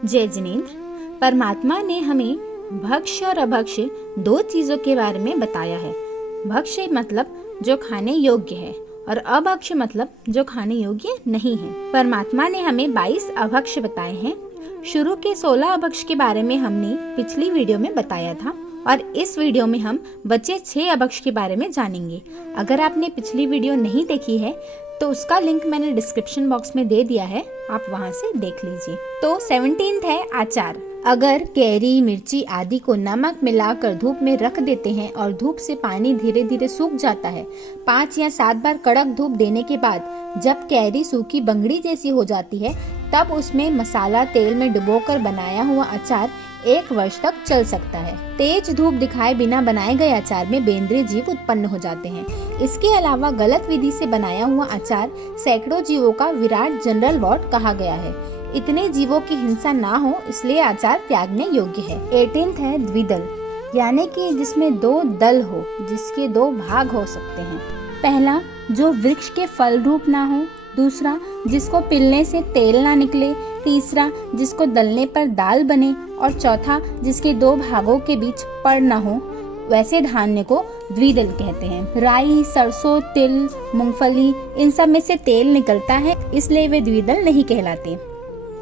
जय जिनेंद्र। परमात्मा ने हमें भक्ष्य और अभक्ष्य दो चीजों के बारे में बताया है। भक्ष्य मतलब जो खाने योग्य है और अभक्ष्य मतलब जो खाने योग्य नहीं है। परमात्मा ने हमें 22 अभक्ष्य बताए हैं। शुरू के 16 अभक्ष्य के बारे में हमने पिछली वीडियो में बताया था और इस वीडियो में हम बचे 6 अभक्ष्य के बारे में जानेंगे। अगर आपने पिछली वीडियो नहीं देखी है तो उसका लिंक मैंने डिस्क्रिप्शन बॉक्स में दे दिया है, आप वहां से देख लीजिए। तो 17th है आचार। अगर कैरी, मिर्ची आदि को नमक मिलाकर धूप में रख देते हैं और धूप से पानी धीरे धीरे सूख जाता है, 5 या 7 बार कड़क धूप देने के बाद जब कैरी सूखी बंगड़ी जैसी हो जाती है, तब उसमें मसाला तेल में डुबोकर बनाया हुआ अचार 1 वर्ष तक चल सकता है। तेज धूप दिखाए बिना बनाए गए अचार में बेंद्रीय जीव उत्पन्न हो जाते हैं। इसके अलावा गलत विधि से बनाया हुआ अचार सैकड़ों जीवों का विराट जनरल वॉट कहा गया है। इतने जीवों की हिंसा ना हो इसलिए अचार त्यागने योग्य है। 18th है द्विदल, यानी कि जिसमें 2 दल हो, जिसके 2 भाग हो सकते हैं। पहला, जो वृक्ष के फल रूप ना हो। दूसरा, जिसको पिलने से तेल ना निकले। तीसरा, जिसको दलने पर दाल बने। और चौथा, जिसके 2 भागों के बीच पड़ न हो। वैसे धान्य को द्विदल कहते हैं। राई, सरसों, तिल, मूंगफली, इन सब में से तेल निकलता है, इसलिए वे द्विदल नहीं कहलाते।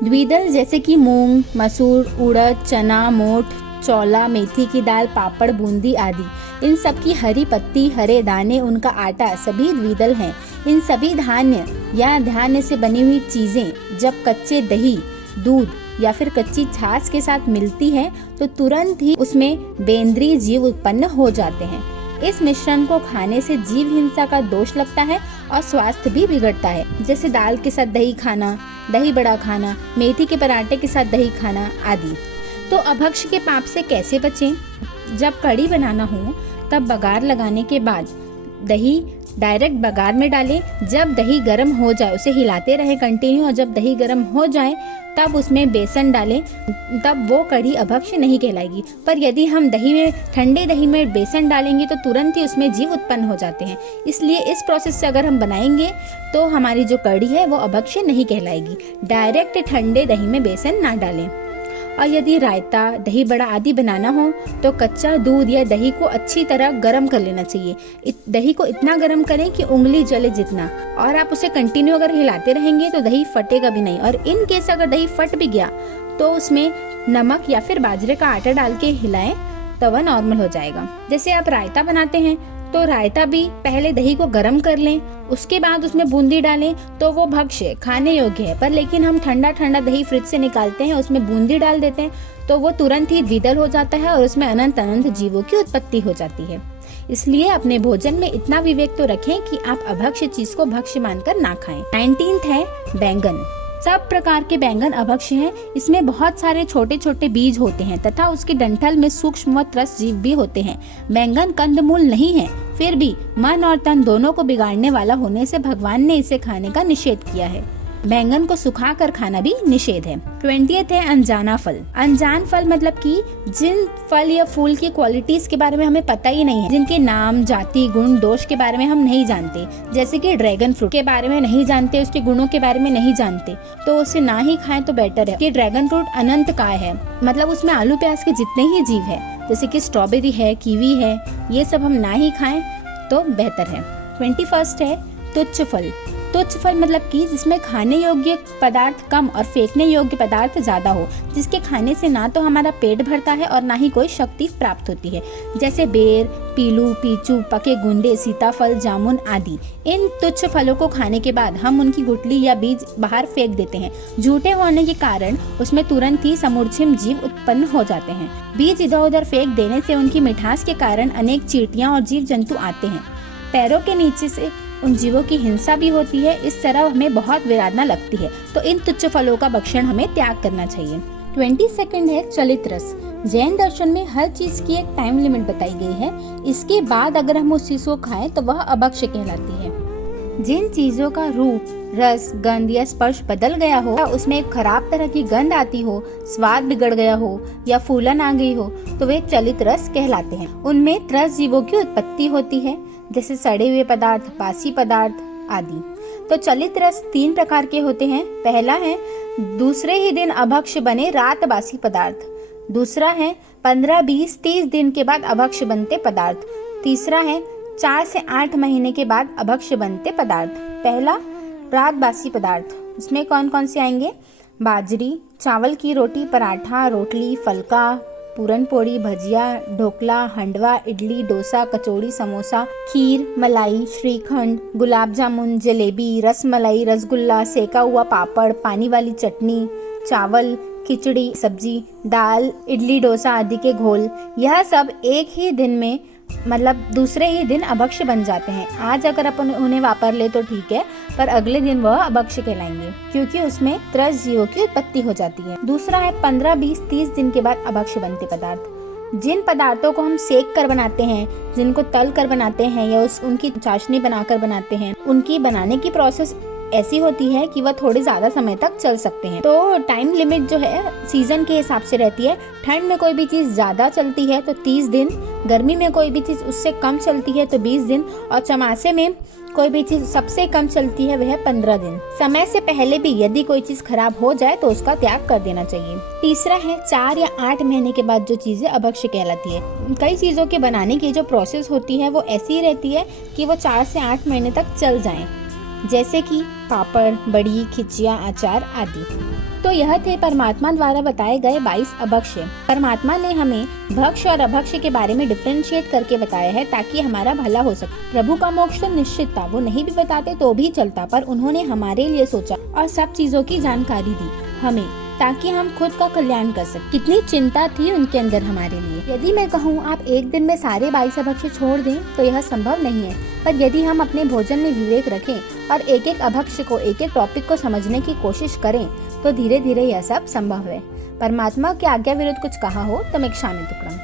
द्विदल जैसे कि मूंग, मसूर, उड़द, चना, मोठ, चौला, मेथी की दाल, पापड़, बूंदी आदि, इन सब की हरी पत्ती, हरे दाने, उनका आटा सभी द्विदल हैं। इन सभी धान्य या धान्य से बनी हुई चीजें जब कच्चे दही, दूध या फिर कच्ची छाछ के साथ मिलती है तो तुरंत ही उसमें बेंद्रीय जीव उत्पन्न हो जाते हैं। इस मिश्रण को खाने से जीव हिंसा का दोष लगता है और स्वास्थ्य भी बिगड़ता है, जैसे दाल के साथ दही खाना, दही बड़ा खाना, मेथी के पराठे के साथ दही खाना आदि। तो अभक्ष्य के पाप से कैसे बचें? जब कढ़ी बनाना हो तब बघार लगाने के बाद दही डायरेक्ट बघार में डालें। जब दही गर्म हो जाए उसे हिलाते रहें कंटिन्यू, और जब दही गर्म हो जाए तब उसमें बेसन डालें, तब वो कढ़ी अभक्ष्य नहीं कहलाएगी। पर यदि हम ठंडे दही में बेसन डालेंगे तो तुरंत ही उसमें जीव उत्पन्न हो जाते हैं। इसलिए इस प्रोसेस से अगर हम बनाएंगे तो हमारी जो कढ़ी है वो अभक्ष्य नहीं कहलाएगी। डायरेक्ट ठंडे दही में बेसन ना डालें। और यदि रायता, दही बड़ा आदि बनाना हो तो कच्चा दूध या दही को अच्छी तरह गर्म कर लेना चाहिए। दही को इतना गर्म करें कि उंगली जले जितना, और आप उसे कंटिन्यू अगर हिलाते रहेंगे तो दही फटेगा भी नहीं। और इन केस अगर दही फट भी गया तो उसमें नमक या फिर बाजरे का आटा डाल के हिलाएं तो वह नॉर्मल हो जाएगा। जैसे आप रायता बनाते हैं तो रायता भी पहले दही को गर्म कर लें, उसके बाद उसमें बूंदी डालें तो वो भक्ष्य खाने योग्य है। पर लेकिन हम ठंडा ठंडा दही फ्रिज से निकालते हैं, उसमें बूंदी डाल देते हैं तो वो तुरंत ही द्विदल हो जाता है और उसमें अनंत अनंत जीवों की उत्पत्ति हो जाती है। इसलिए अपने भोजन में इतना विवेक तो रखें कि आप अभक्ष्य चीज को भक्ष्य मानकर ना खाएं। 19th है बैंगन। सब प्रकार के बैंगन अभक्ष्य हैं। इसमें बहुत सारे छोटे छोटे बीज होते हैं तथा उसके डंठल में सूक्ष्म व त्रस्त जीव भी होते हैं। बैंगन कंदमूल नहीं है, फिर भी मन और तन दोनों को बिगाड़ने वाला होने से भगवान ने इसे खाने का निषेध किया है। बैंगन को सुखाकर खाना भी निषेध है। 20th है अनजाना फल। अनजान फल मतलब कि जिन फल या फूल की क्वालिटीज के बारे में हमें पता ही नहीं है, जिनके नाम, जाति, गुण, दोष के बारे में हम नहीं जानते। जैसे कि ड्रैगन फ्रूट के बारे में नहीं जानते, उसके गुणों के बारे में नहीं जानते, तो उसे ना ही खाएं तो बेटर है। कि ड्रैगन फ्रूट अनंत काय है, मतलब उसमें आलू प्याज के जितने ही जीव है, जैसे कि स्ट्रॉबेरी है, कीवी है, ये सब हम ना ही खाएं तो बेहतर है। 21st है तुच्छ फल। तुच्छ फल मतलब कि जिसमें खाने योग्य पदार्थ कम और फेंकने योग्य पदार्थ ज्यादा हो, जिसके खाने से ना तो हमारा पेट भरता है और ना ही कोई शक्ति प्राप्त होती है। जैसे बेर, पीलू, पीचू, पके गुंडे, सीताफल, जामुन आदि। इन तुच्छ फलों को खाने के बाद हम उनकी गुठली या बीज बाहर फेंक देते हैं। झूठे होने के कारण उसमें तुरंत ही समूढ़ जीव उत्पन्न हो जाते हैं। बीज इधर उधर फेंक देने से उनकी मिठास के कारण अनेक चींटियां और जीव जंतु आते हैं। पैरों के नीचे से उन जीवों की हिंसा भी होती है। इस तरह हमें बहुत विराधना लगती है, तो इन तुच्छ फलों का भक्षण हमें त्याग करना चाहिए। 22nd है चलित रस। जैन दर्शन में हर चीज की एक टाइम लिमिट बताई गई है। इसके बाद अगर हम उस चीज को खाएं तो वह अभक्ष्य कहलाती है। जिन चीजों का रूप, रस, गंध या स्पर्श बदल गया हो, उसमें एक खराब तरह की गंध आती हो, स्वाद बिगड़ गया हो या फूलन आ गई हो, तो वे चलित रस कहलाते हैं। उनमें त्रस्त जीवों की उत्पत्ति होती है, जैसे सड़े हुए पदार्थ, बासी पदार्थ आदि। तो चलित रस 3 प्रकार के होते हैं। पहला है दूसरे ही दिन अभक्ष्य बने रात बासी पदार्थ। दूसरा है 15, 20, 30 दिन के बाद अभक्ष्य बनते पदार्थ। तीसरा है 4 से 8 महीने के बाद अभक्ष्य बनते पदार्थ। पहला रात बासी पदार्थ, इसमें कौन कौन से आएंगे? बाजरी, चावल की रोटी, पराठा, रोटली, फलका, पूरन पोड़ी, भजिया, ढोकला, हंडवा, इडली, डोसा, कचौड़ी, समोसा, खीर, मलाई, श्रीखंड, गुलाब जामुन, जलेबी, रसमलाई, रसगुल्ला, सेका हुआ पापड़, पानी वाली चटनी, चावल, खिचड़ी, सब्जी, दाल, इडली, डोसा आदि के घोल, यह सब एक ही दिन में मतलब दूसरे ही दिन अभक्ष्य बन जाते हैं। आज अगर अपन उन्हें वापर ले तो ठीक है, पर अगले दिन वह अभक्ष्य कहलाएंगे क्योंकि उसमें त्रस जीवों की उत्पत्ति हो जाती है। दूसरा है 15, 20, 30 दिन के बाद अभक्ष्य बनते पदार्थ। जिन पदार्थों को हम सेक कर बनाते हैं, जिनको तल कर बनाते हैं या उनकी चाशनी बनाकर बनाते हैं, उनकी बनाने की प्रोसेस ऐसी होती है कि वह थोड़े ज्यादा समय तक चल सकते हैं। तो टाइम लिमिट जो है सीजन के हिसाब से रहती है। ठंड में कोई भी चीज ज्यादा चलती है तो 30 दिन, गर्मी में कोई भी चीज उससे कम चलती है तो 20 दिन, और चौमासे में कोई भी चीज सबसे कम चलती है वह 15 दिन। समय से पहले भी यदि कोई चीज खराब हो जाए तो उसका त्याग कर देना चाहिए। तीसरा है 4 या 8 महीने के बाद जो चीजें अभक्ष्य कहलाती है। कई चीजों के बनाने की जो प्रोसेस होती है वो ऐसी रहती है कि वो 4 से 8 महीने तक चल जाए, जैसे कि पापड़, बड़ी, खिचिया, अचार आदि। तो यह थे परमात्मा द्वारा बताए गए 22 अभक्ष्य। परमात्मा ने हमें भक्ष्य और अभक्ष्य के बारे में डिफरेंशिएट करके बताया है ताकि हमारा भला हो सके। प्रभु का मोक्ष तो निश्चित था, वो नहीं भी बताते तो भी चलता, पर उन्होंने हमारे लिए सोचा और सब चीजों की जानकारी दी हमें ताकि हम खुद का कल्याण कर सकें। कितनी चिंता थी उनके अंदर हमारे लिए। यदि मैं कहूँ आप एक दिन में सारे 22 अभक्ष्य छोड़ दें तो यह संभव नहीं है, पर यदि हम अपने भोजन में विवेक रखें और एक एक अभक्ष्य को, एक एक टॉपिक को समझने की कोशिश करें तो धीरे धीरे यह सब संभव है। परमात्मा के आज्ञा विरुद्ध कुछ कहा हो तो मैं क्षामित टुकड़म।